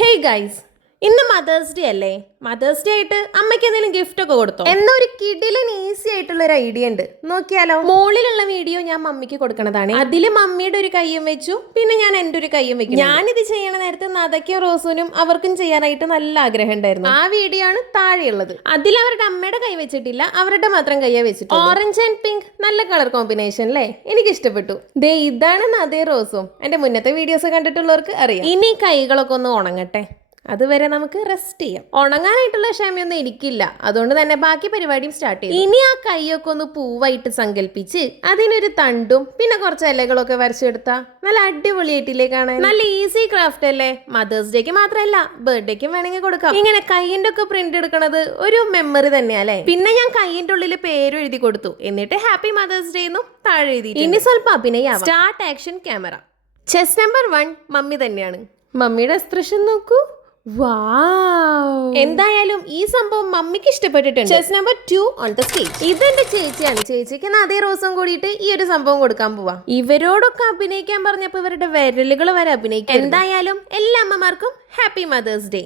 Hey guys, ഇന്ന് mothers day അല്ലേ? Mothers day ആയിട്ട് അമ്മയ്ക്ക് എന്തെങ്കിലും ഗിഫ്റ്റ് ഒക്കെ കൊടുത്തോ? എന്നൊരു കിടിലൻ ഈസി ആയിട്ടുള്ള ഒരു ഐഡിയ ഉണ്ട്, നോക്കിയാലോ? മുകളിലുള്ള വീഡിയോ ഞാൻ മമ്മിക്ക് കൊടുക്കണതാണ്. അതില് മമ്മിയുടെ ഒരു കയ്യും വെച്ചു, പിന്നെ ഞാൻ എൻ്റെ ഒരു കയ്യും വെക്കും. ഞാനിത് ചെയ്യണ നേരത്തെ നദയ്ക്കും റോസൂനും അവർക്കും ചെയ്യാനായിട്ട് നല്ല ആഗ്രഹം ഉണ്ടായിരുന്നു. ആ വീഡിയോ ആണ് താഴെയുള്ളത്. അതിൽ അവരുടെ അമ്മയുടെ കൈ വെച്ചിട്ടില്ല, അവരുടെ മാത്രം കയ്യെ വെച്ചിട്ട്. ഓറഞ്ച് ആൻഡ് പിങ്ക് നല്ല കളർ കോമ്പിനേഷൻ അല്ലേ? എനിക്ക് ഇഷ്ടപ്പെട്ടു. ദേ ഇതാണ് നദയും റോസും. എന്റെ മുന്നത്തെ വീഡിയോസ് കണ്ടിട്ടുള്ളവർക്ക് അറിയാം. ഇനി കൈകളൊക്കെ ഒന്ന് ഉണങ്ങട്ടെ, അതുവരെ നമുക്ക് റെസ്റ്റ് ചെയ്യാം. ഉണങ്ങാനായിട്ടുള്ള ക്ഷമയൊന്നും എനിക്കില്ല, അതുകൊണ്ട് തന്നെ ബാക്കി പരിപാടിയും സ്റ്റാർട്ട് ചെയ്യും. ഇനി ആ കൈയൊക്കെ ഒന്ന് പൂവായിട്ട് സങ്കല്പിച്ച് അതിനൊരു തണ്ടും പിന്നെ കുറച്ച് ഇലകളൊക്കെ വരച്ചെടുത്താ നല്ല അടിപൊളിയായിട്ടില്ലേ കാണാൻ? നല്ല ഈസി ക്രാഫ്റ്റ് അല്ലേ? മദേഴ്സ് ഡേക്ക് മാത്രമല്ല, ബർത്ത്ഡേക്കും വേണമെങ്കിൽ കൊടുക്കാം. ഇങ്ങനെ കൈയിന്റെ ഒക്കെ പ്രിന്റ് എടുക്കണത് ഒരു മെമ്മറി തന്നെയല്ലേ? പിന്നെ ഞാൻ കൈയിന്റെ ഉള്ളിൽ പേരും എഴുതി കൊടുത്തു, എന്നിട്ട് ഹാപ്പി മദേഴ്സ് ഡേ എന്നും താഴെ എഴുതി. ഇനി സ്വല്പം അഭിനയം. Start action camera. Chess number 1 mummy തന്നെയാണ്. മമ്മിയുടെ എക്സ്പ്രഷൻ നോക്കൂ. എന്തായാലും ഈ സംഭവം മമ്മിക്ക് ഇഷ്ടപ്പെട്ടിട്ടുണ്ട്. Chess number 2 on the stage. ഇതെന്റെ ചേച്ചിയാണ്. ചേച്ചിക്ക് അതേ റോസും കൂടിയിട്ട് ഈ ഒരു സംഭവം കൊടുക്കാൻ പോവാ. ഇവരോടൊക്കെ അഭിനയിക്കാൻ പറഞ്ഞപ്പോ ഇവരുടെ വിരലുകൾ വരെ അഭിനയിക്കും. എന്തായാലും എല്ലാ അമ്മമാർക്കും ഹാപ്പി മദേഴ്സ് ഡേ.